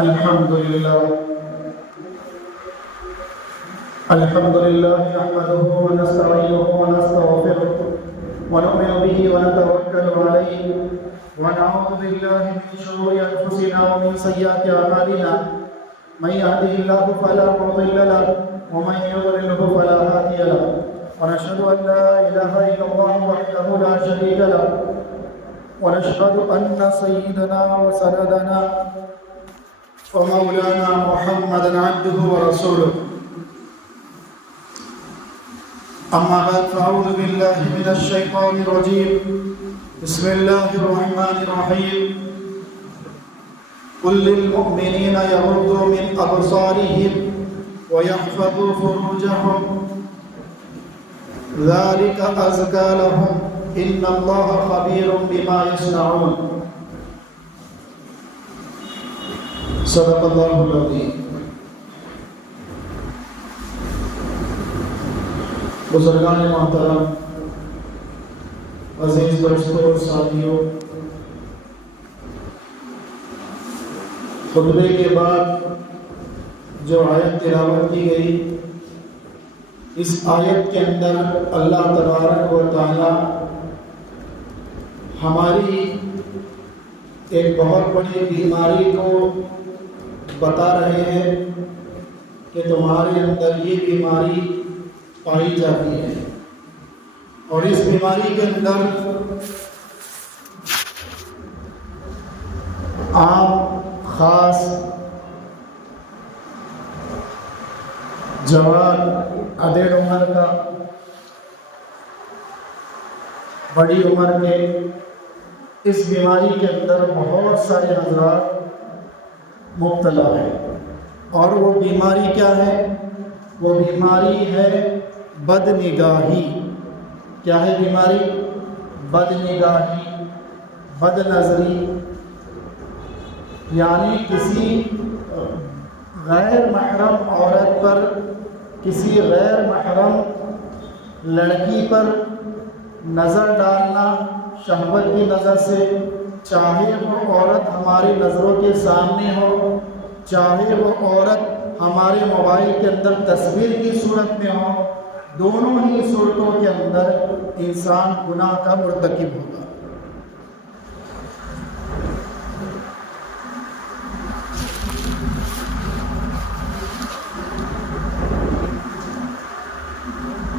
الحمد لله نحمده ونستعينه ونستغفره ونؤمن به ونتوكل عليه ونعوذ بالله من شرور أنفسنا ومن سيئات أعمالنا من يهده الله فلا مضل له ومن يضلل فلا هادي له ونشهد أن لا إله إلا الله وحده لا شريك له ونشهد أن سيدنا وسندنا ومولانا محمدا عبده ورسوله أما بعد فأعوذ بالله من الشيطان الرجيم بسم الله الرحمن الرحيم قل للمؤمنين يغضوا من أبصارهم ويحفظوا فروجهم ذلك أزكى لهم إن الله خبير بما يصنعون صدق الله العظيم. بزرگان محترم، عزیز دوستوں اور ساتھیوں، خطبے کے بعد جو آیت تلاوت کی گئی، اس آیت کے اندر اللہ تبارک و تعالی ہماری ایک بہت بڑی بیماری کو بتا رہے ہیں کہ تمہارے اندر یہ بیماری پائی جاتی ہے، اور اس بیماری کے اندر عام، خاص، جوان، ادھیڑ عمر کا، بڑی عمر کے، اس بیماری کے اندر بہت سارے حضرات مبتلا ہیں. اور وہ بیماری کیا ہے؟ وہ بیماری ہے بد نگاہی. کیا ہے بیماری؟ بد نگاہی، بد نظری. یعنی کسی غیر محرم عورت پر، کسی غیر محرم لڑکی پر نظر ڈالنا شہوت کی نظر سے، چاہے وہ عورت ہماری نظروں کے سامنے ہو، چاہے وہ عورت ہمارے موبائل کے اندر تصویر کی صورت میں ہو، دونوں ہی صورتوں کے اندر انسان گناہ کا مرتکب ہوگا.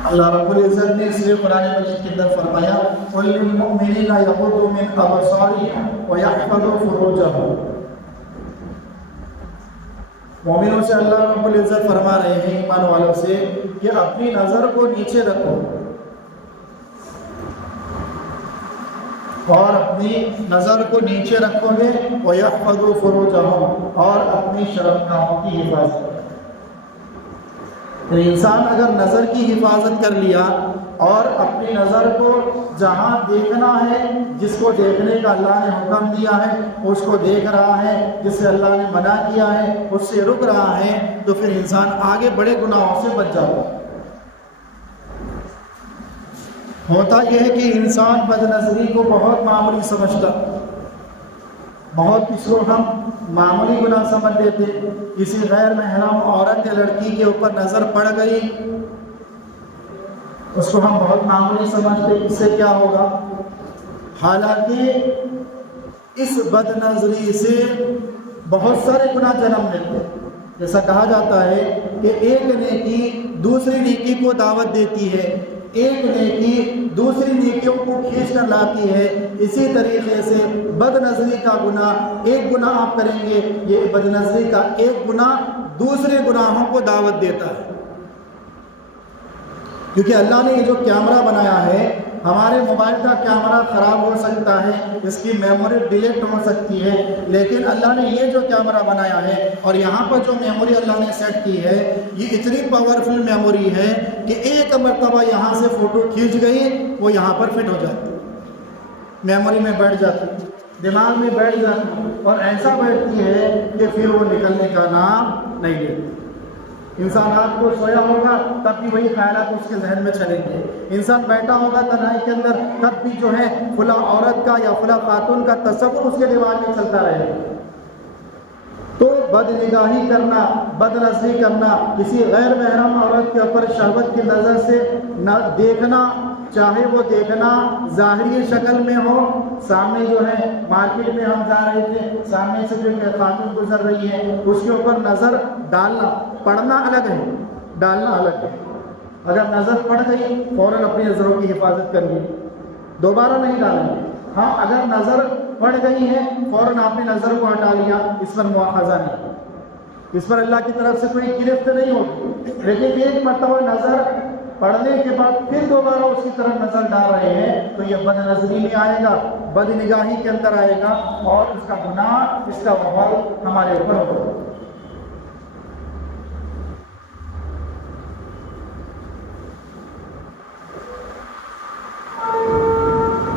اللہ رب العزت نے اس لیے قرآن مجید کے اندر فرمایا قُلْ لِلْمُؤْمِنِينَ يَغُضُّوا مِنْ أَبْصَارِهِمْ وَيَحْفَظُوا فُرُوجَهُمْ. مومنوں سے اللہ رب العزت فرما رہے ہیں، ایمان والوں سے، کہ اپنی نظر کو نیچے رکھو اور اپنی نظر کو نیچے رکھو گے وَيَحْفَظُوا فُرُوجَهُمْ، اور اپنی شرمگاہوں کی حفاظت کرو. انسان اگر نظر کی حفاظت کر لیا اور اپنی نظر کو جہاں دیکھنا ہے، جس کو دیکھنے کا اللہ نے حکم دیا ہے اس کو دیکھ رہا ہے، جس سے اللہ نے منع کیا ہے اس سے رک رہا ہے، تو پھر انسان آگے بڑے گناہوں سے بچ جاتا ہے. ہوتا یہ ہے کہ انسان بد نظری کو بہت معمولی سمجھتا، بہت اس کو ہم معمولی گناہ سمجھ لیتے. کسی غیر محرم عورت یا لڑکی کے اوپر نظر پڑ گئی، اس کو ہم بہت معمولی سمجھتے، اس سے کیا ہوگا؟ حالانکہ اس بد نظری سے بہت سارے گناہ جنم لیتے. جیسا کہا جاتا ہے کہ ایک نیکی دوسری نیکی کو دعوت دیتی ہے، ایک نیکی دوسری نیکیوں کو کھینچ کر لاتی ہے. اسی طریقے سے بد نظری کا گناہ، ایک گناہ آپ کریں گے، یہ بد نظری کا ایک گناہ دوسرے گناہوں کو دعوت دیتا ہے. کیونکہ اللہ نے یہ جو کیمرہ بنایا ہے، ہمارے موبائل کا کیمرہ خراب ہو سکتا ہے، اس کی میموری ڈیلیٹ ہو سکتی ہے، لیکن اللہ نے یہ جو کیمرہ بنایا ہے اور یہاں پر جو میموری اللہ نے سیٹ کی ہے، یہ اتنی پاورفل میموری ہے کہ ایک مرتبہ یہاں سے فوٹو کھینچ گئی، وہ یہاں پر فٹ ہو جاتی، میموری میں بیٹھ جاتی، دماغ میں بیٹھ جاتی، اور ایسا بیٹھتی ہے کہ پھر وہ نکلنے کا نام نہیں لیتی. انسان رات کو سویا ہوگا تب بھی وہی خیالات اس کے ذہن میں چلیں گے. انسان بیٹھا ہوگا تنہائی کے اندر تب بھی جو ہے فلاں عورت کا یا فلاں خاتون کا تصور اس کے دماغ میں چلتا رہے گا. تو بد نگاہی کرنا، بد نظری کرنا، کسی غیر محرم عورت کے اوپر شہوت کی نظر سے نہ دیکھنا، چاہے وہ دیکھنا ظاہری شکل میں ہو، سامنے جو ہے مارکیٹ میں ہم جا رہے تھے، سامنے سے جو خاتون گزر رہی ہے اس کے اوپر نظر ڈالنا، پڑھنا الگ ہے، ڈالنا الگ ہے۔ اگر نظر پڑ گئی فوراً اپنی نظروں کی حفاظت کرنی، دوبارہ نہیں ڈالیں گے۔ ہاں اگر نظر پڑ گئی ہے فوراً آپ نے نظر کو ہٹا لیا، اس پر مواخذہ نہیں، اس پر اللہ کی طرف سے کوئی گرفت نہیں ہوتی۔ لیکن ایک مرتبہ نظر پڑھنے کے بعد پھر دوبارہ اس کی طرف نظر ڈال رہے ہیں تو یہ بد نظری میں آئے گا، بد نگاہی کے اندر آئے گا، اور اس کا گناہ، اس کا وبال ہمارے اوپر ہوگا۔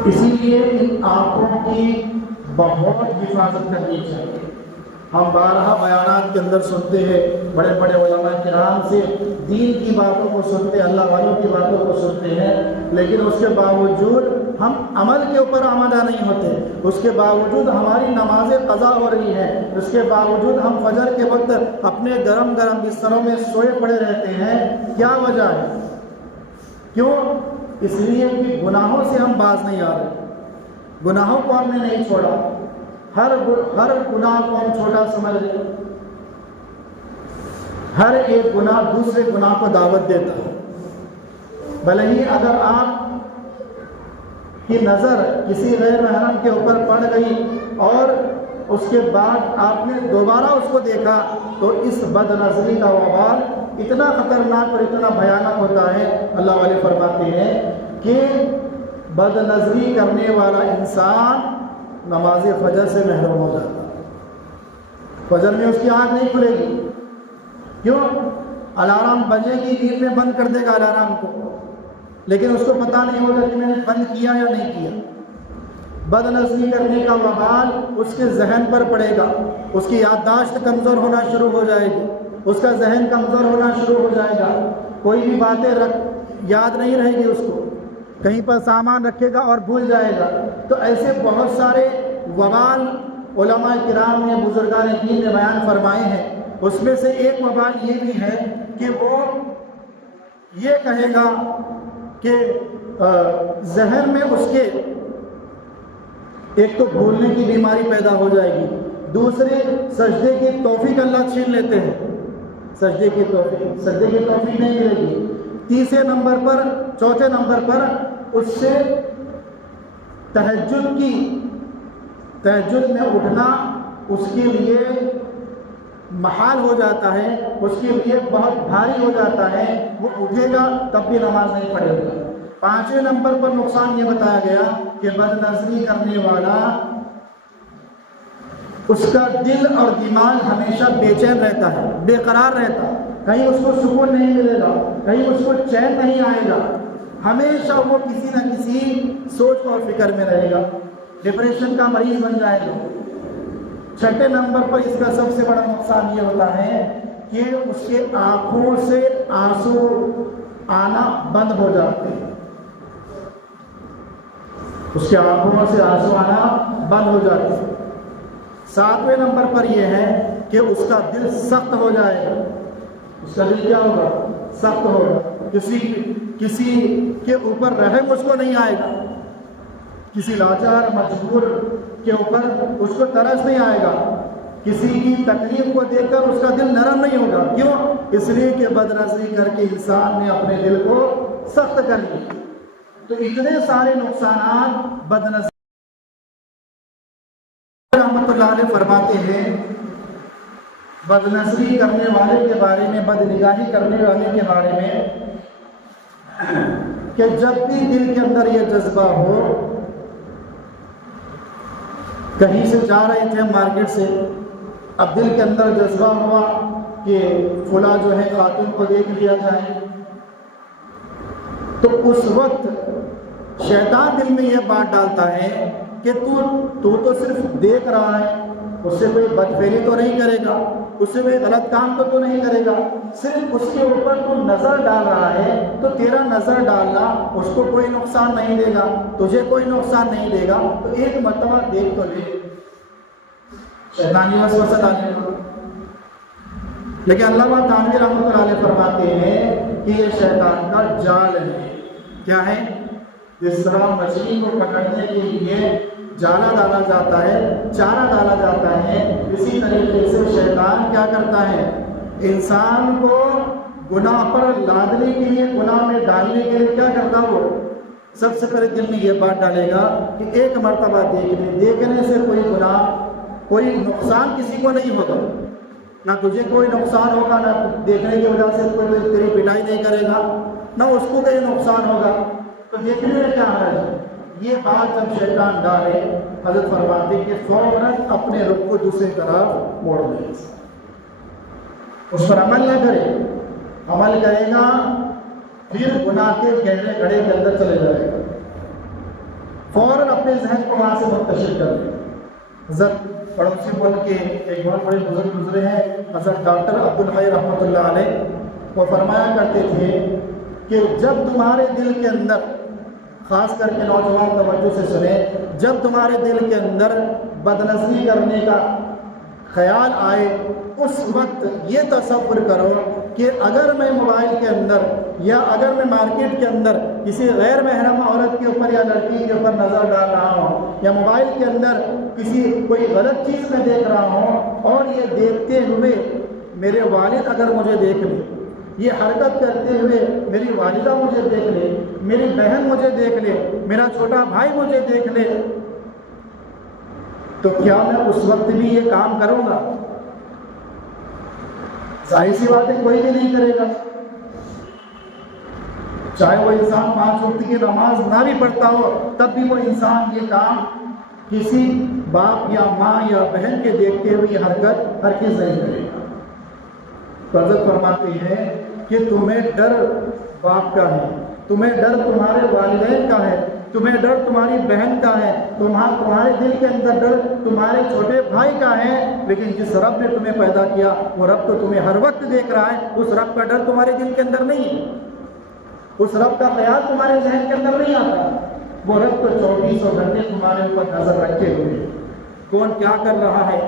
اسی لیے ان آنکھوں کی بہت حفاظت کرنی چاہیے۔ ہم بارہا بیانات کے اندر سنتے ہیں بڑے بڑے علماء کرام سے، دین کی باتوں کو سنتے ہیں، اللہ والوں کی باتوں کو سنتے ہیں، لیکن اس کے باوجود ہم عمل کے اوپر آمادہ نہیں ہوتے، اس کے باوجود ہماری نمازیں قضا ہو رہی ہیں، اس کے باوجود ہم فجر کے وقت اپنے گرم گرم بستروں میں سوئے پڑے رہتے ہیں۔ کیا وجہ ہے؟ کیوں؟ اس لیے کہ گناہوں سے ہم باز نہیں آ رہے، گناہوں کو ہم نے نہیں چھوڑا، ہر گناہ کو ہم چھوٹا سمجھ رہے، ہر ایک گناہ دوسرے گناہ کو دعوت دیتا ہے۔ بھلے ہی اگر آپ کی نظر کسی غیر محرم کے اوپر پڑ گئی اور اس کے بعد آپ نے دوبارہ اس کو دیکھا تو اس بد نظری کا وبال اتنا خطرناک اور اتنا بھیانک ہوتا ہے، اللہ والے فرماتے ہیں کہ بد نظری کرنے والا انسان نماز فجر سے محروم ہو جاتا ہے، فجر میں اس کی آنکھ نہیں کھلے گی۔ کیوں؟ الارم بجے گی، نیند میں بند کر دے گا الارم کو، لیکن اس کو پتہ نہیں ہوگا کہ میں نے بند کیا یا نہیں کیا۔ بد نظری کرنے کا وبال اس کے ذہن پر پڑے گا، اس کی یادداشت کمزور ہونا شروع ہو جائے گی، اس کا ذہن کمزور ہونا شروع ہو جائے گا، کوئی بھی باتیں یاد نہیں رہے گی، اس کو کہیں پر سامان رکھے گا اور بھول جائے گا۔ تو ایسے بہت سارے وبال علماء کرام نے، بزرگان دین نے بیان فرمائے ہیں۔ اس میں سے ایک وبال یہ بھی ہے کہ وہ یہ کہے گا کہ ذہن میں اس کے ایک تو بھولنے کی بیماری پیدا ہو جائے گی، دوسرے سجدے کی توفیق اللہ چھین لیتے ہیں، سجدے کی توفیق نہیں ملے گی۔ تیسرے نمبر پر، چوتھے نمبر پر اس سے تہجد میں اٹھنا اس کے لیے محال ہو جاتا ہے، اس کے لیے بہت بھاری ہو جاتا ہے، وہ اٹھے گا تب بھی نماز نہیں پڑھے گا۔ پانچویں نمبر پر نقصان یہ بتایا گیا کہ بد نظری کرنے والا اس کا دل اور دماغ ہمیشہ بے چین رہتا ہے، بے قرار رہتا ہے، کہیں اس کو سکون نہیں ملے گا، کہیں اس کو چین نہیں آئے گا، ہمیشہ وہ کسی نہ کسی سوچ اور فکر میں رہے گا، ڈپریشن کا مریض بن جائے گا۔ چھٹے نمبر پر اس کا سب سے بڑا نقصان یہ ہوتا ہے کہ اس کے آنکھوں سے آنسو آنا بند ہو جاتے ہیں، اس کے آنکھوں سے آنسو آنا بند ہو جاتے ہیں۔ ساتویں نمبر پر یہ ہے کہ اس کا دل سخت ہو جائے گا، اس کا دل کیا ہوگا؟ سخت ہوگا، کسی کے اوپر رحم اس کو نہیں آئے گا، کسی لاچار مجبور کے اوپر اس کو ترس نہیں آئے گا، کسی کی تکلیف کو دیکھ کر اس کا دل نرم نہیں ہوگا۔ کیوں؟ اس لیے کہ بد نظری کر کے انسان نے اپنے دل کو سخت کر لیا۔ تو اتنے سارے نقصانات بد نظری رحمۃ اللہ علیہ فرماتے ہیں بد نظری کرنے والے کے بارے میں، بد نگاہی کرنے والے کے بارے میں، کہ جب بھی دل کے اندر یہ جذبہ ہو، کہیں سے جا رہے تھے مارکیٹ سے، اب دل کے اندر جذبہ ہوا کہ فلاں جو ہے خاتون کو دیکھ لیا جائے، تو اس وقت شیطان دل میں یہ بات ڈالتا ہے کہ تو صرف دیکھ رہا ہے، اس سے کوئی بدفعلی تو نہیں کرے گا، اس سے کوئی غلط کام تو نہیں کرے گا، صرف اس کے اوپر تو نظر ڈال رہا ہے، تو تیرا نظر ڈالنا اس کو کوئی نقصان نہیں دے گا، تجھے کوئی نقصان نہیں دے گا، تو ایک مرتبہ دیکھ تو لے۔ شیطانی وسوسہ ڈالے گا، لیکن علامہ تھانوی رحمۃ اللہ علیہ فرماتے ہیں کہ یہ شیطان کا جال ہے. کیا ہے؟ جس طرح مچھلی کو پکڑنے کے لیے جالا ڈالا جاتا ہے، چارہ ڈالا جاتا ہے، اسی طریقے سے شیطان کیا کرتا ہے؟ انسان کو گناہ پر لادنے کے لیے، گناہ میں ڈالنے کے لیے کیا کرتا وہ؟ سب سے پہلے دل میں یہ بات ڈالے گا کہ ایک مرتبہ دیکھنے سے کوئی گناہ، کوئی نقصان کسی کو نہیں ہوگا، نہ تجھے کوئی نقصان ہوگا، نہ دیکھنے کی وجہ سے کوئی تیری پٹائی نہیں کرے گا، نہ اس کو کوئی نقصان ہوگا، تو دیکھنے میں کیا حرج ہے؟ یہ بات جب شیطان ڈالے، حضرت فرماتے کہ فوراً اپنے رخ کو دوسری طرف موڑ دے، اس پر عمل نہ کرے. عمل کرے گا پھر گناہ کے گہرے گڑھے کے اندر چلے جائے گا. فوراً اپنے ذہن کو وہاں سے منتشر کر دے. حضرت پڑوسی ملک کے ایک بہت بڑے بزرگ گزرے ہیں، حضرت ڈاکٹر عبدالحی رحمۃ اللہ علیہ، وہ فرمایا کرتے تھے کہ جب تمہارے دل کے اندر، خاص کر کے نوجوان توجہ سے سنیں، جب تمہارے دل کے اندر بدنظری کرنے کا خیال آئے، اس وقت یہ تصور کرو کہ اگر میں موبائل کے اندر یا اگر میں مارکیٹ کے اندر کسی غیر محرم عورت کے اوپر یا لڑکی کے اوپر نظر ڈال رہا ہوں، یا موبائل کے اندر کوئی غلط چیز میں دیکھ رہا ہوں، اور یہ دیکھتے ہوئے میرے والد اگر مجھے دیکھ لے، یہ حرکت کرتے ہوئے میری والدہ مجھے دیکھ لے، میری بہن مجھے دیکھ لے، میرا چھوٹا بھائی مجھے دیکھ لے، تو کیا میں اس وقت بھی یہ کام کروں گا؟ ظاہر سی بات ہے کوئی بھی نہیں کرے گا. چاہے وہ انسان 5 وقت کی نماز نہ بھی پڑھتا ہو، تب بھی وہ انسان یہ کام کسی باپ یا ماں یا بہن کے دیکھتے ہوئے یہ حرکت ہرگز نہیں کرے گا. تو حضرت فرماتے ہیں کہ تمہیں ڈر باپ کا ہے، تمہیں ڈر تمہارے والدین کا ہے، تمہیں ڈر تمہاری بہن کا ہے، تمہارے دل کے اندر ڈر تمہارے چھوٹے بھائی کا ہے، لیکن جس رب نے تمہیں پیدا کیا وہ رب تو تمہیں ہر وقت دیکھ رہا ہے. اس رب کا ڈر تمہارے دل کے اندر نہیں ہے، اس رب کا خیال تمہارے ذہن کے اندر نہیں آتا. وہ رب تو 24 گھنٹے تمہارے اوپر نظر رکھے ہوئے، کون کیا کر رہا ہے،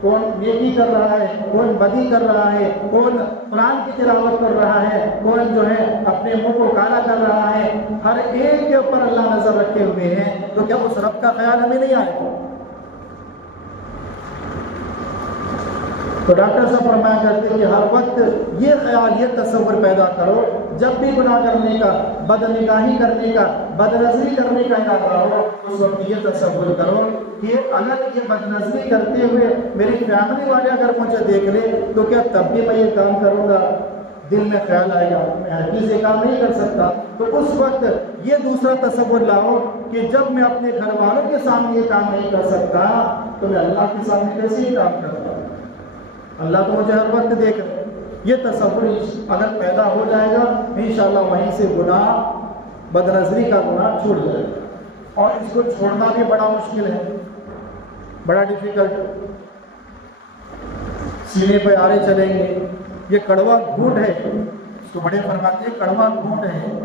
کون نیکی کر رہا ہے، کون بدی کر رہا ہے، کون قرآن کی تلاوت کر رہا ہے، کون جو ہے اپنے منہ کو کالا کر رہا ہے، ہر ایک کے اوپر اللہ نظر رکھے ہوئے ہیں. تو کیا اس رب کا خیال ہمیں نہیں آئے گا؟ تو ڈاکٹر صاحب فرمایا کرتے ہیں کہ ہر وقت یہ خیال، یہ تصور پیدا کرو، جب بھی گناہ کرنے کا، بد نگاہی کرنے کا، بد نظری کرنے کا ارادہ ہو، اس وقت یہ تصور کرو کہ اگر یہ بد نظری کرتے ہوئے میری فیملی والے اگر مجھے دیکھ لے تو کیا تب بھی میں یہ کام کروں گا؟ دل میں خیال آئے گا میں ہرگز یہ کام نہیں کر سکتا. تو اس وقت یہ دوسرا تصور لاؤ کہ جب میں اپنے گھر والوں کے سامنے یہ کام نہیں کر سکتا تو میں اللہ کے سامنے کیسے یہ کام کروں گا؟ اللہ تو مجھے ہر وقت دیکھ رہا ہے. یہ تصور اگر پیدا ہو جائے گا انشاءاللہ وہیں سے گناہ، بد نظری کا گناہ چھوٹ جائے گا. اور اس کو چھوڑنا بھی بڑا مشکل ہے، بڑا ڈیفیکلٹ. سینے پہ آرے چلیں گے، یہ کڑوا گھونٹ ہے، اس کو بڑے فرماتے ہیں کڑوا گھونٹ ہے.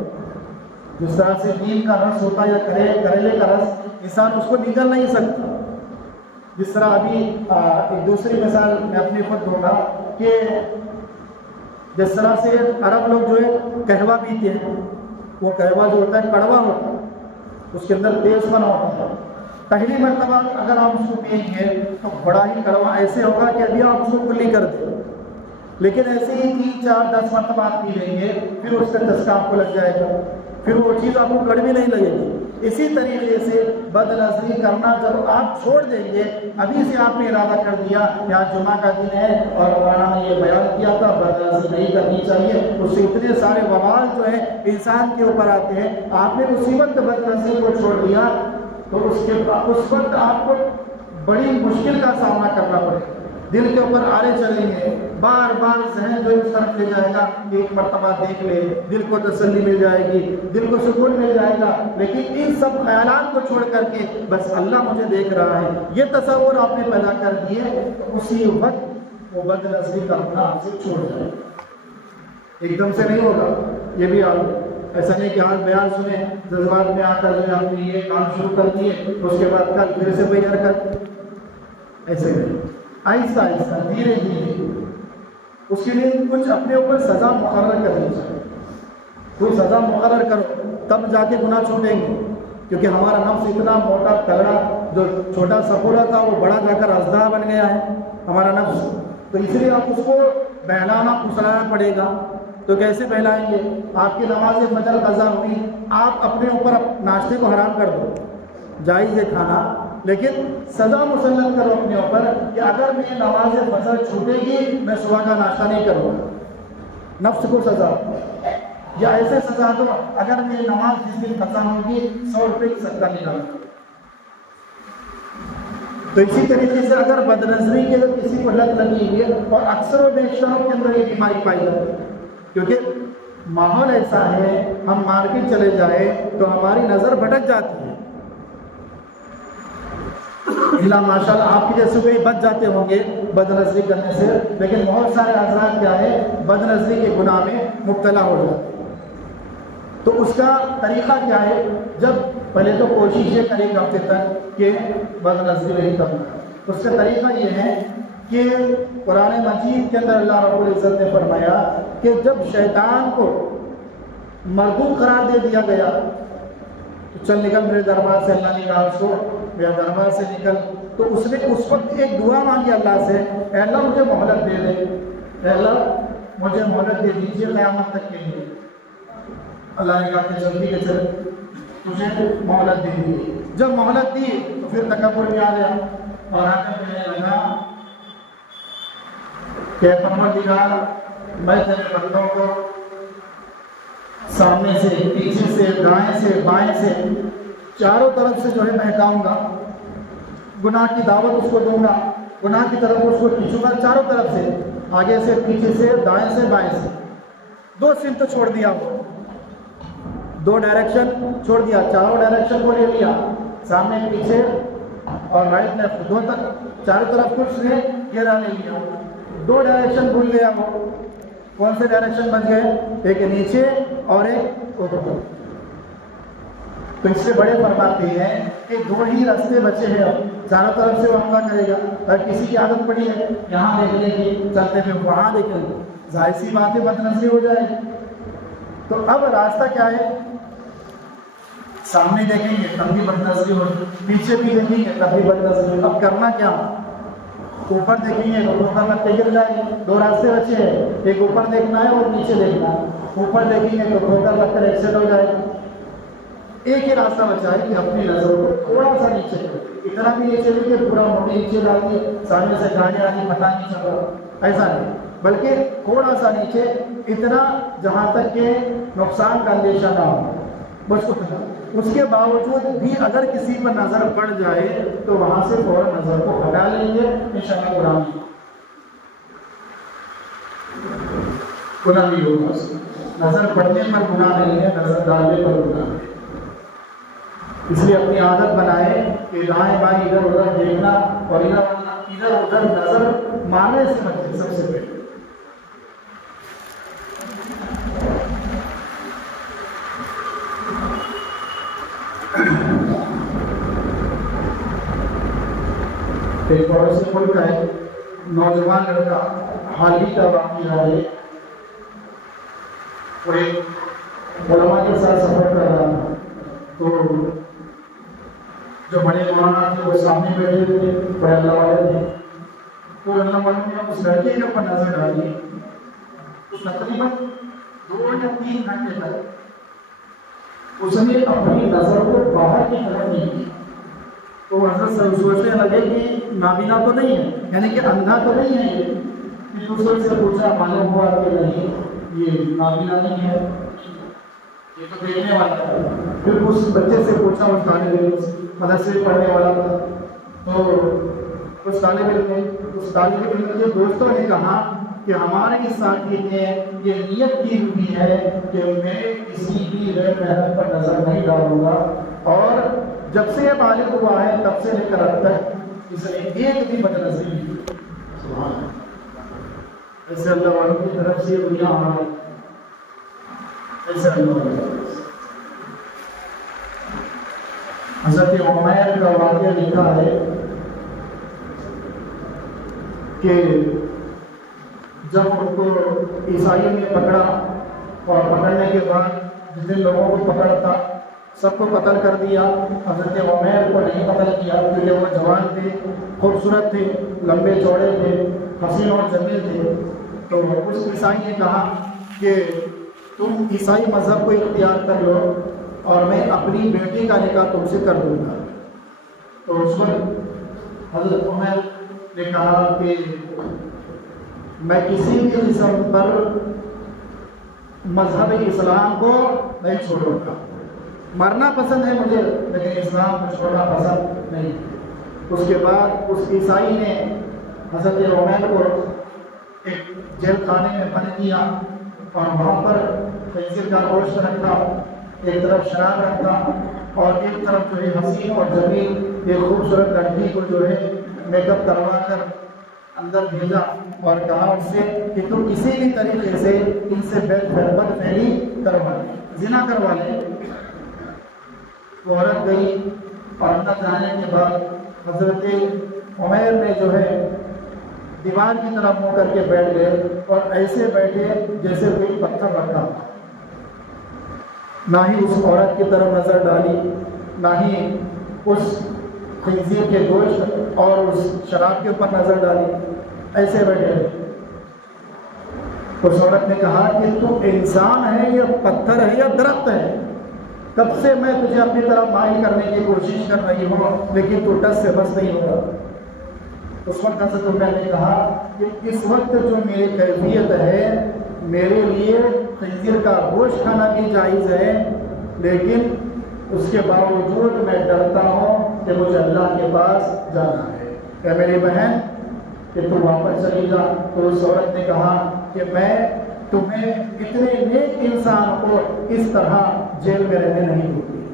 جس طرح سے نیم کا رس ہوتا ہے یا کریلے کا رس، انسان اس کو نگل نہیں سکتا. جس طرح ابھی ایک دوسری مثال میں اپنی خود دوں گا کہ جس طرح سے عرب لوگ جو ہے قہوہ پیتے ہیں، وہ قہوہ جو ہوتا ہے کڑوا ہوتا ہے، اس کے اندر تیز بنا ہوتا ہے. پہلی مرتبہ اگر آپ اس کو پئیں گے تو بڑا ہی کڑوا ایسے ہوگا کہ ابھی آپ اس کو کلی کر دیں، لیکن ایسے ہی 3 4 10 مرتبہ آپ پی لیں گے پھر اس کا چسکا آپ کو لگ جائے گا، پھر وہ چیز آپ کو کڑوی نہیں لگے گی. اسی طریقے سے بد نظری کرنا جب آپ چھوڑ دیں گے، ابھی سے آپ نے ارادہ کر دیا کہ آج جمعہ کا دن ہے اور مولانا نے یہ بیان کیا تھا بد نظری نہیں کرنی چاہیے، اس سے اتنے سارے وبال جو ہے انسان کے اوپر آتے ہیں. آپ نے اسی وقت بد نظری کو چھوڑ دیا تو اس وقت آپ کو بڑی مشکل کا سامنا کرنا پڑے گا. دل کے اوپر آرے چلیں گے، بار بار ذہن جو اس طرف لے جائے گا کہ ایک مرتبہ دیکھ لے، دل کو تسلی مل جائے گی، دل کو سکون مل جائے گا. لیکن ان سب خیالات کو چھوڑ کر کے بس اللہ مجھے دیکھ رہا ہے، یہ تصور آپ نے پیدا کر دیے، اسی وقت وہ بد نظری کا گناہ آپ سے چھوڑ جائے. ایک دم سے نہیں ہوگا، یہ بھی آپ ایسا نہیں کہ آج بیان سنے جذبات میں آ کر جو آپ نے یہ کام شروع کر دیے اس کے بعد کل پھر سے وہی حرکت، ایسے نہیں. آہستہ آہستہ دھیرے دھیرے اس کے لیے کچھ اپنے اوپر سزا مقرر کرنی چاہیے، کوئی سزا مقرر کرو تب جا کے گناہ چھوٹیں گے، کیونکہ ہمارا نفس اتنا موٹا تگڑا، جو چھوٹا سپورا تھا وہ بڑا جا کر اژدہا بن گیا ہے ہمارا نفس، تو اس لیے آپ اس کو بہلانا پھسلانا پڑے گا۔ تو کیسے بہلائیں گے؟ آپ کی نماز فجر قضا ہوئی، آپ اپنے اوپر ناشتے کو حرام کر دو، جائز ہے کھانا، لیکن سزا مسلط کرو اپنے اوپر کہ اگر میری نماز فجر چھوٹے گی میں صبح کا ناشتہ نہیں کروں گا، نفس کو سزا، یا ایسے سزا دو اگر میری نماز جس دن قضا ہوگی 100 روپے کی صدقہ نکالو۔ تو اسی طریقے سے اگر بدنظری کے کسی کو لت لگی ہوئی ہے، اور اکثر و بیشتروں کے اندر یہ بیماری پائی جاتی ہے، کیونکہ ماحول ایسا ہے، ہم مارکیٹ چلے جائیں تو ہماری نظر بھٹک جاتی ہے، اللہ ماشاء اللہ آپ کے جیسے کوئی بچ جاتے ہوں گے بد نظری کرنے سے، لیکن بہت سارے حضرات کیا ہے بد نظری کے گناہ میں مبتلا ہو جاتے ہیں۔ تو اس کا طریقہ کیا ہے؟ جب پہلے تو کوشش یہ کریں گے ہفتے تک کہ بد نظری نہیں کرنا، اس کا طریقہ یہ ہے کہ قرآن مجید کے اندر اللہ رب العزت نے فرمایا کہ جب شیطان کو مردود قرار دے دیا گیا تو چل نکل میرے دربار سے، اللہ نے کہا اس کو میرے دربار سے نکل، تو اس نے اس وقت ایک دعا مانگی اللہ سے، اے اللہ مجھے مہلت دے دے، اے اللہ مجھے مہلت دے دیجیے قیامت تک کے لیے۔ اللہ نے کہا کہ جلدی کے چل تجھے مہلت دے دی۔ جب مہلت دی تو پھر تکبر میں آ گیا اور آ کر کہنے لگا کہ پروردگار میں تیرے بندوں کو سامنے سے، پیچھے سے، دائیں سے، بائیں سے، چاروں طرف سے جو ہے بہکاؤں گا، گناہ کی دعوت اس کو دوں گا، گناہ کی طرف اس کو کھینچوں گا، چاروں طرف سے، آگے سے، پیچھے سے، دائیں سے، بائیں سے، دو سمت چھوڑ دیا، وہ دو ڈائریکشن چھوڑ دیا، چاروں ڈائریکشن کو لے لیا، سامنے، پیچھے اور رائٹ لیفٹ، دو تک چاروں طرف کچھ نے گھیرا لے لیا، دو ڈائریکشن بھول گیا وہ، کون سے ڈائریکشن بن گئے؟ ایک نیچے اور ایک اوپر۔ تو اس سے بڑے فرماتے ہیں کہ دو ہی راستے بچے ہیں، چاروں طرف سے وہ حملہ کرے گا، اگر کسی کی عادت پڑی ہے یہاں دیکھنے کی، چلتے پھر وہاں دیکھیں گے، ظاہر سی بات ہے بد نظری ہو جائے گی۔ تو اب راستہ کیا ہے؟ سامنے دیکھیں گے تب بھی بد نظری ہوگی، پیچھے بھی دیکھیں گے تب بھی بد نظری ہوگی۔ اب کرنا کیا؟ اوپر دیکھیں گے تو اوپر لگ کے گر جائیں گے، دو راستے بچے ہیں، ایک اوپر دیکھنا ہے اور نیچے دیکھنا ہے، اوپر دیکھیں گے تو ٹھوکر لگ کر ایکسیڈنٹ ہو جائے گا۔ ایک ہی راستہ بچا ہے کہ اپنی نظر کو تھوڑا سا نیچے کریں، اتنا بھی نیچے نہیں کہ پورا موٹی نیچے ڈال دی، سامنے سے گاڑی آ رہی پتہ نہیں چل رہا، ایسا نہیں، بلکہ تھوڑا سا نیچے، اتنا جہاں تک کہ نقصان کا اندیشہ نہ ہو، بس اتنا۔ اس کے باوجود بھی اگر کسی پر نظر پڑ جائے تو وہاں سے فوراً نظر کو ہٹا لیں گے، انشاءاللہ گناہ نہیں ہوگا۔ نظر پڑنے پر گناہ نہیں ہے، نظر ڈالنے پر گناہ ہے۔ اس لیے اپنی عادت بنائے کہ دائیں بائیں ادھر ادھر دیکھنا، اور ادھر ادھر نظر مارنے سے بچے سب سے پہلے۔ ایک پڑوسی ملک کا ہے نوجوان لڑکا، حال ہی کا واقعہ ہے، وہ ایک علماء کے ساتھ سفر کر رہا تھا، تو جو بڑے مولانا تھے وہ سامنے بیٹھے تھے، بڑے اللہ والے تھے، تو اللہ والے نے اس لڑکے کے اوپر نظر ڈالی، تقریباً 2 یا 3 گھنٹے تک اس نے اپنی نظر کو باہر کی طرف نہیں کی۔ تو حضرت سوچنے لگے کہ نابینا تو نہیں ہے، یعنی کہ اندھا تو نہیں ہے یہ، پھر دوسرے سے پوچھا، معلوم ہوا کہ نہیں یہ نابینا نہیں ہے، یہ تو دیکھنے والا ہے۔ پھر اس بچے سے پوچھا، اس طالب علم سے، مدرسے پڑھنے والا تھا، تو اس طالب علم کے دوستوں نے کہا کہ ہمارے ساتھی نے یہ نیت کی ہوئی ہے کہ میں کسی بھی غیر محرم پر نظر نہیں ڈالوں گا، اور جب سے یہ بالغ ہوا ہے تب سے لے کر اب تک اس نے ایک بھی بد نظری نہیں کی۔ سبحان اللہ، ایسے اللہ والوں کی طرف سے دنیا ہماری، ایسے اللہ والوں۔ حضرت عمیر کا واقعہ لکھا ہے کہ جب ان کو عیسائیوں نے پکڑا اور پکڑنے کے بعد جتنے لوگوں کو پکڑا تھا سب کو قتل کر دیا، حضرت عمیر کو نہیں قتل کیا کیونکہ وہ جوان تھے، خوبصورت تھے، لمبے چوڑے تھے، حسین اور جمیل تھے۔ تو اس عیسائی نے کہا کہ تم عیسائی مذہب کو اختیار کر لو اور میں اپنی بیٹی کا نکاح تم سے کر دوں گا۔ تو اس وقت حضرت عمر نے کہا کہ میں کسی بھی قسم پر مذہب اسلام کو نہیں چھوڑوں گا، مرنا پسند ہے مجھے لیکن اسلام کو چھوڑنا پسند نہیں۔ اس کے بعد اس عیسائی نے حضرت عمر کو ایک جیل خانے میں بند کیا اور وہاں پر خنزیر کا گوشت رکھا، ایک طرف شراب رکھا اور ایک طرف جو ہے حسین اور جمیل ایک خوبصورت لڑکی کو جو ہے میک اپ کروا کر اندر بھیجا اور کہا اس سے کہ تم کسی بھی طریقے سے ان سے بد فعلی کروا لیں، زنا کروا لیں۔ وہ عورت گئی اور اندر جانے کے بعد حضرت عمیر نے جو ہے دیوار کی طرف منہ کر کے بیٹھ گئے اور ایسے بیٹھے جیسے کوئی پتھر رکھا، نہ ہی اس عورت کی طرف نظر ڈالی، نہ ہی اس خنزیر کے گوشت اور اس شراب کے اوپر نظر ڈالی، ایسے بیٹھے۔ اس عورت نے کہا کہ تو انسان ہے یا پتھر ہے یا درخت ہے؟ کب سے میں تجھے اپنی طرف مائل کرنے کی کوشش کر رہی ہوں لیکن تو ٹس سے بس نہیں ہوگا۔ اس وقت حضرت عمر نے کہا کہ اس وقت جو میری کیفیت ہے میرے لیے خنزیر کا گوشت کھانا بھی جائز ہے، لیکن اس کے باوجود میں ڈرتا ہوں کہ مجھے اللہ کے پاس جانا ہے۔ کہ میری بہن کہ تم واپس چلی جا۔ تو اس عورت نے کہا کہ میں تمہیں اتنے نیک انسان کو اس طرح جیل میں رہنے نہیں دوں گی۔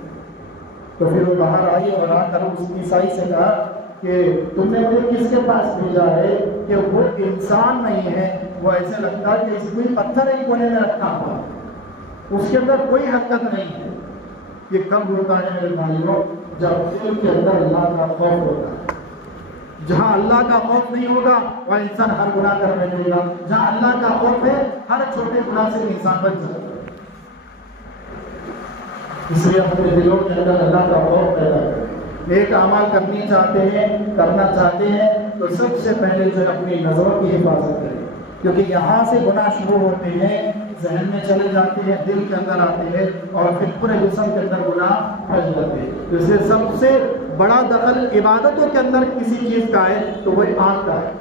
تو پھر وہ باہر آئی اور آ کر اس عیسائی سے کہا کہ تم نے مجھے کس کے پاس بھیجا ہے کہ وہ انسان نہیں ہے، وہ ایسے لگتا ہے کہ کوئی پتھر ایک کونے میں رکھا ہوا، اس کے اندر کوئی حرکت نہیں ہے۔ یہ کب ہوتا ہے میرے بھائیوں؟ جب دل کے اندر اللہ کا خوف ہوتا ہے۔ جہاں اللہ کا خوف نہیں ہوگا وہ انسان ہر گناہ کرنے لگے گا، جہاں اللہ کا خوف ہے ہر چھوٹے گناہ سے انسان بچ جائے گا۔ اس لیے اپنے دلوں کے اندر اللہ کا خوف پیدا کریں۔ نیک اعمال کرنا چاہتے ہیں تو سب سے پہلے جو اپنی نظروں کی حفاظت کریں، کیونکہ یہاں سے گناہ شروع ہوتے ہیں، ذہن میں چلے جاتے ہیں، دل کے اندر آتے ہیں اور پھر پورے جسم کے اندر گناہ پھیل جاتے ہیں۔ اس لیے سب سے بڑا دخل عبادتوں کے اندر کسی چیز کا ہے تو وہ آنکھ کا ہے۔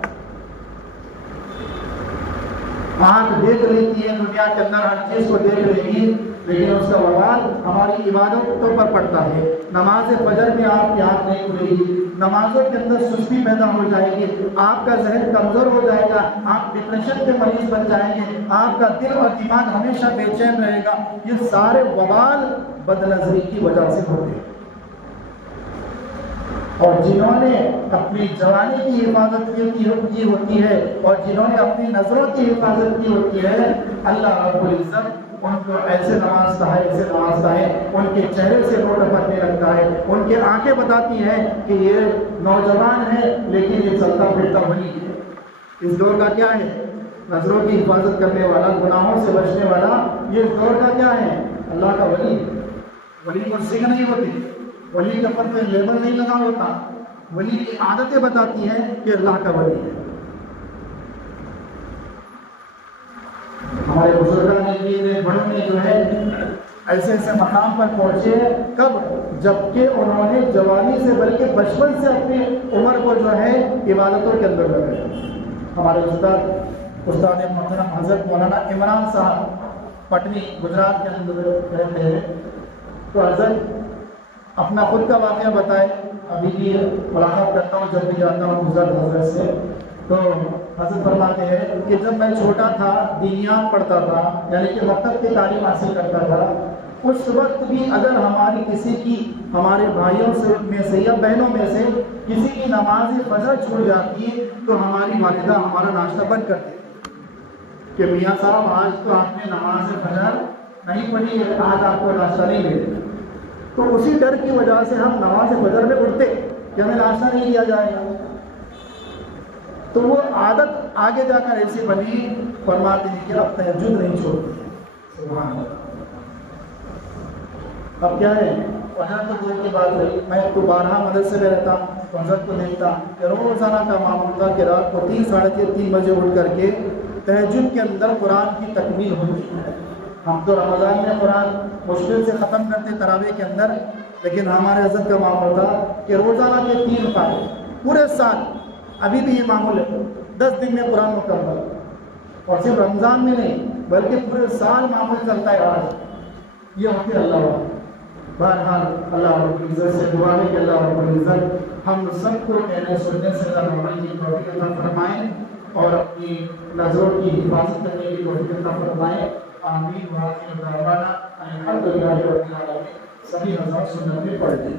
آنکھ دیکھ لیتی ہے دنیا کے اندر ہر چیز کو دیکھ لے گی، لیکن اس کا وبال ہماری عبادتوں پر پڑتا ہے۔ نماز فجر میں آپ کی آنکھ نہیں کھلے گی، نمازوں کے اندر سستی پیدا ہو جائے گی، آپ کا ذہن کمزور ہو جائے گا، آپ ڈپریشن کے مریض بن جائیں گے، آپ کا دل اور دماغ ہمیشہ بے چین رہے گا۔ یہ سارے وبال بد نظری کی وجہ سے ہوتے ہیں۔ اور جنہوں نے اپنی جوانی کی حفاظت کی ہوتی ہے اور جنہوں نے اپنی نظروں کی حفاظت کی ہوتی ہے، اللہ رب العزت ان کو ایسے نمازتا ہے، ان کے چہرے سے نور ٹپکنے لگتا ہے، ان کی آنکھیں بتاتی ہیں کہ یہ نوجوان ہے لیکن یہ چلتا پھرتا ولی ہے۔ اس دور کا کیا ہے؟ نظروں کی حفاظت کرنے والا، گناہوں سے بچنے والا، یہ اس دور کا کیا ہے؟ اللہ کا ولی۔ ولی کو سنگ نہیں ہوتی، ولی کے اوپر کوئی لیبل نہیں لگا ہوتا، ولی کی عادتیں بتاتی ہیں کہ اللہ کا ولی ہے۔ ہمارے بزرگان نے بڑوں نے جو ہے ایسے ایسے مقام پر پہنچے، کب؟ جبکہ انہوں نے جوانی سے بلکہ بچپن سے اپنی عمر کو جو ہے عبادتوں کے اندر لگایا۔ ہمارے استاد محترم حضرت مولانا عمران صاحب پٹنی گجرات کے اندر رہتے ہیں، تو حضرت اپنا خود کا واقعہ بتائے۔ ابھی بھی ملاقات کرتا ہوں جب بھی جاتا ہوں حضرت سے، تو حضرت فرماتے ہیں کہ جب میں چھوٹا تھا، دینیات پڑھتا تھا، یعنی کہ مکتب کی تعلیم حاصل کرتا تھا، اس وقت بھی اگر ہمارے بھائیوں میں سے یا بہنوں میں سے کسی کی نماز فجر چھوٹ جاتی تو ہماری والدہ ہمارا ناشتہ بند کر دیتی کہ میاں صاحب آج تو آپ نے نماز فجر نہیں پڑھی ہے، آج آپ کو ناشتہ نہیں ملے گا۔ تو اسی ڈر کی وجہ سے ہم نماز فجر میں اٹھتے کہ ہمیں ناشتہ نہیں دیا جائے گا۔ تو وہ عادت آگے جا کر ایسی بنی، فرماتے ہیں کہ اب تہجد نہیں چھوڑتی ہے. سبحان اللہ. اب کیا ہے، وہاں تو دور کی بات رہی، میں تو 12 مدرسے میں رہتا ہوں تو حضرت کو دیکھتا کہ روزانہ کا معمول تھا کہ رات کو 3 ساڑھے 3 بجے اٹھ کر کے تہجد کے اندر قرآن کی تکمیل ہوتی ہے. ہم تو رمضان میں قرآن مشکل سے ختم کرتے تراویح کے اندر، لیکن ہمارے حضرت کا معمول تھا کہ روزانہ کے 3 پارے پورے سال، ابھی بھی یہ معمول ہے، 10 دن میں قرآن مکمل، اور صرف رمضان میں نہیں بلکہ پورے سال معمول چلتا ہے. آج یہ ہوتی ہے اللہ والا. بہرحال اللہ رب العزت سے دعا ہے کہ اللہ رب العزت ہم سب کو کہنے سننے سے عمل کی توفیق عطا فرمائیں اور اپنی نظروں کی حفاظت کرنے کی توفیق عطا فرمائیں. آمین. وآخر دعوانا الحمدللہ رب العالمین. سبھی حضرات سنت میں پڑھ دیں.